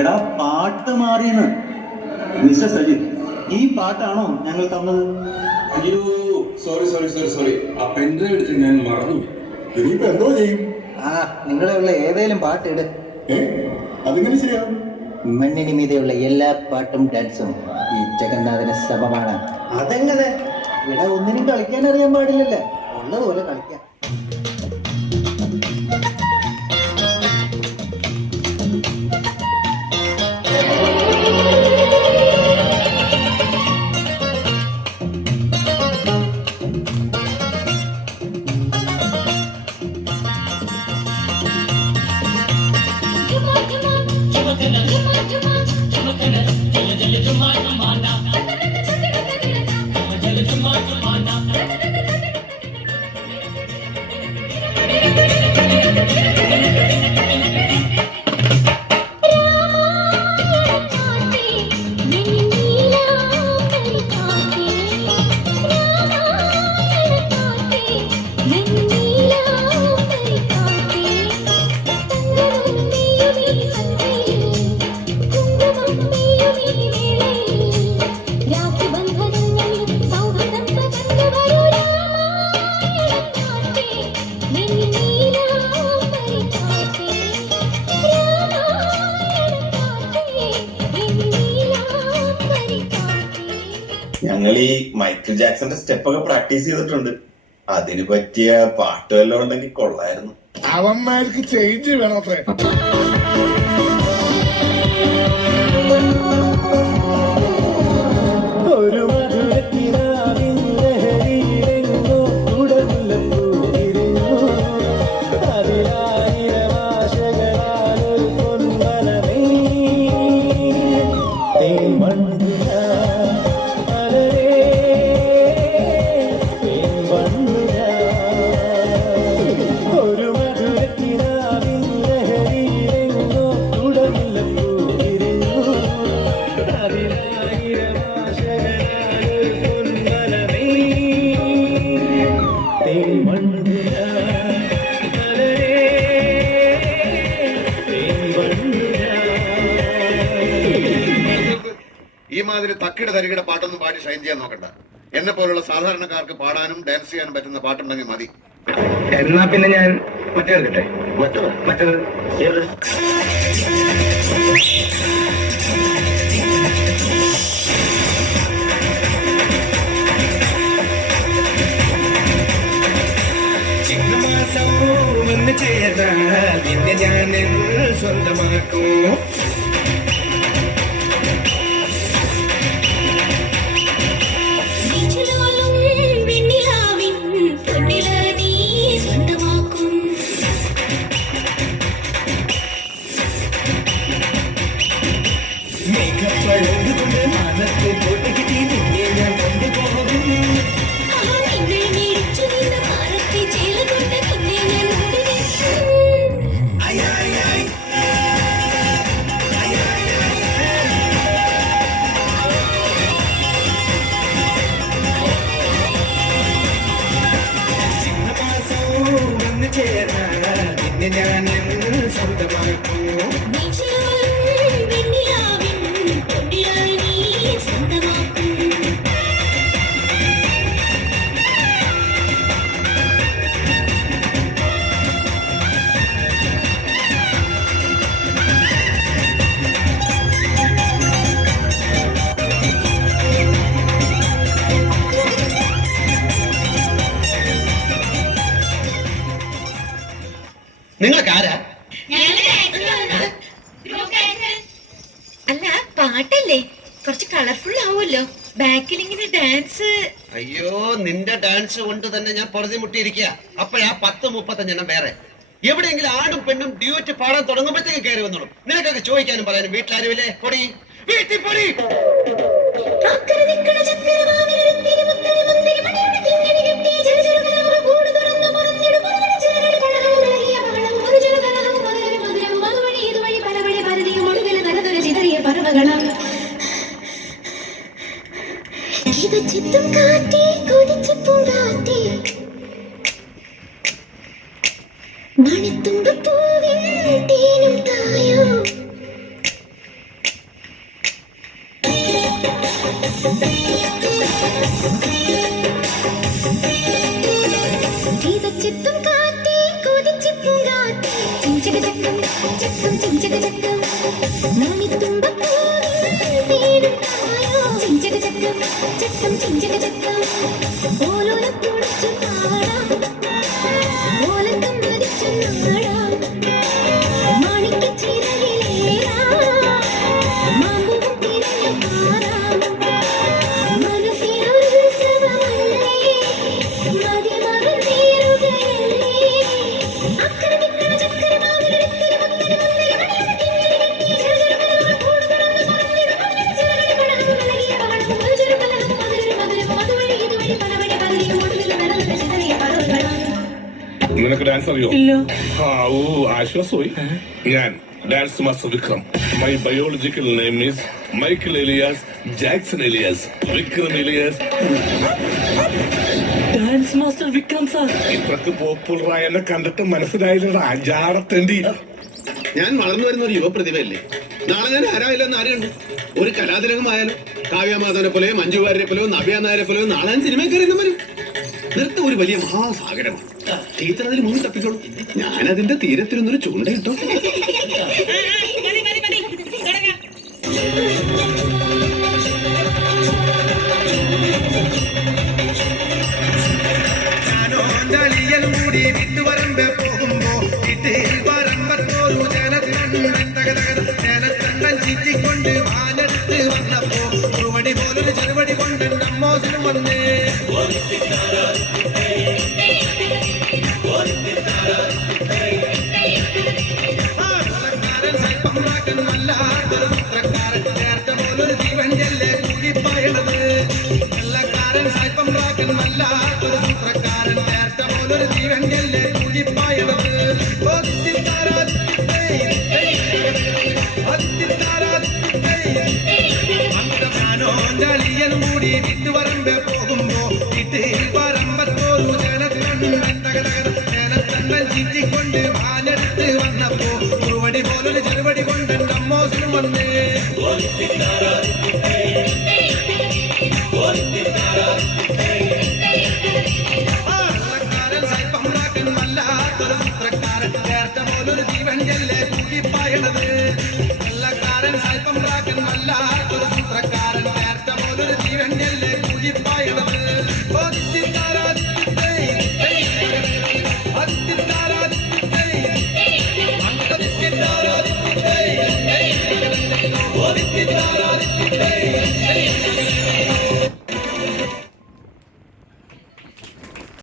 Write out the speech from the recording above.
എടാ പാട്ട് മാറിയെന്ന്. മിസ്റ്റർ സജിത്, ഈ പാട്ടാണോ ഞങ്ങൾ തന്നത്? അയ്യോ, സോറി സോറി സോറി സോറി, ആ പെൻഡ്രൈവ് എടുത്ത് ഞാൻ മറന്നു. ഇനിയിപ്പോ എന്തോ ചെയ്യും? നിങ്ങളുള്ള ഏതേലും പാട്ട് ഇട്. അതിങ്ങനെ ശരിയാവും. മണ്ണിന് മീതെയുള്ള എല്ലാ പാട്ടും ഡാൻസും ഈ ജഗന്നാഥന് സമമാണ്. അതെങ്ങനെ? ഇവിടെ ഒന്നിനും കളിക്കാൻ അറിയാൻ പാടില്ലല്ലേ, ഉള്ളതുപോലെ കളിക്കാം. ഞങ്ങൾ ഈ മൈക്കിൾ ജാക്സന്റെ സ്റ്റെപ്പൊക്കെ പ്രാക്ടീസ് ചെയ്തിട്ടുണ്ട്. അതിന് പറ്റിയ പാട്ട് വല്ലതും ഉണ്ടെങ്കിൽ കൊള്ളായിരുന്നു. അവന്മാർക്ക് ചേഞ്ച് വേണമത്രേ. ഈ മാതിരി തക്കിയുടെ തരികിടെ പാട്ടൊന്നും പാടി ഷൈൻ ചെയ്യാൻ നോക്കണ്ട. എന്നെ പോലുള്ള സാധാരണക്കാർക്ക് പാടാനും ഡാൻസ് ചെയ്യാനും പറ്റുന്ന പാട്ടുണ്ടെങ്കിൽ മതി. എന്നാ പിന്നെ ഞാൻ മറ്റേത് കിട്ടെ. മറ്റേത് ചിങ്ങമാസം വന്ന് ചേർന്ന നിന്നെ ഞാൻ സ്വന്തമാക്കും. ഞാൻ സ്വന്തമാക്കും. നിങ്ങൾക്കാരാ? അല്ല, പാട്ടല്ലേ, കുറച്ച് കളർഫുൾ ആവുമല്ലോ. ബാക്കിൽ ഇങ്ങനെ ഡാൻസ്. അയ്യോ, നിന്റെ ഡാൻസ് കൊണ്ട് തന്നെ ഞാൻ പൊറുതി മുട്ടിയിരിക്കുക. അപ്പോഴാ 10-35 വേറെ എവിടെയെങ്കിലും ആടും പെണ്ണും ഡ്യൂറ്റ് പാടാൻ തുടങ്ങുമ്പോഴത്തേക്ക് കയറി വന്നോളും. നിനക്കൊക്കെ ചോദിക്കാനും പറയാനും വീട്ടിലാരുമില്ലേ? പൊടി വീട്ടിൽ പൊടി. ചിത്തും കാറ്റേ കൊതിച്ചപ്പും കാറ്റേ മണിത്തുമ്പ പൂവിൻ തേനും തായോ നിനക്ക് ഡാൻസ് അറിയോ? ഓ ആശ്വാസമായി. ഞാൻ dance master Vikram. My biological name is Michael alias Jackson alias Vikram alias. Dance master Vikram sir. ഇത്രക്ക് പോപ്പുലറായ എന്നെ കണ്ടിട്ട് മനസ്സിലായില്ലടാ അജാടത്തേണ്ടി. ഞാൻ വളർന്നു വരുന്ന ഒരു യുവപ്രതിഭയല്ലേ. നാളെ ഞാൻ ആരായില്ലെന്ന് ആര് കണ്ടു? ഒരു കലാതിലകമായാലും കാവ്യമാധവനെ പോലെയോ മഞ്ജു വാര്യരെ പോലെയോ നവ്യ നായരെ പോലെയോ നാളെ ഞാൻ സിനിമയിൽ കയറി വരും. നൃത്തം ഒരു വലിയ മഹാസാഗരമാണ്. ടീച്ചർ അതിൽ മുങ്ങി തപ്പിക്കോളൂ. ഞാൻ അതിന്റെ തീരത്തിരുന്നൊരു ചൂണ്ടയിട്ടോ. ചെറുപടി കൊണ്ട് നമ്മോസിനും വന്നേ ചെറുപടി കൊണ്ട് നമ്മോസിനും വന്നേ പോലൊരു ജീവൻ ചെല്ലേ കൂടിപ്പായണത്. കള്ളക്കാരൻ സാൽപ്പം റാക്കൻ വല്ലാത്തൊരു സൂത്രക്കാരൻ നേർത്ത പോലൊരു ജീവൻ ചെല്ലേ കൂടിപ്പായണത്. Oh,